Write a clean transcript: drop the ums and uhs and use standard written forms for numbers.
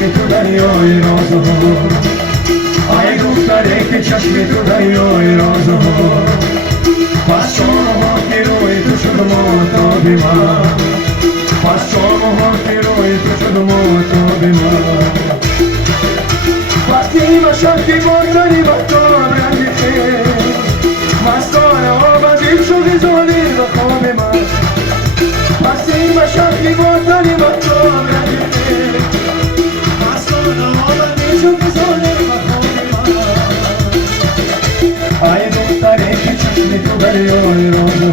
چشمی تو دریای رازها ای دختره که چشمی تو دریای رازها پس شامها که روی تو شد ماتاب من پس شامها که روی تو شد ماتاب من وقتی مشکی بردنی مطاب رنگ خیل مستانه آمدیم شو غزالی به خواب من وقتی مشکی بردنی مطاب رنگ خیل مستانه آمدیم شو غزالی به خواب من ای دختره که چشمی تو دریای رازها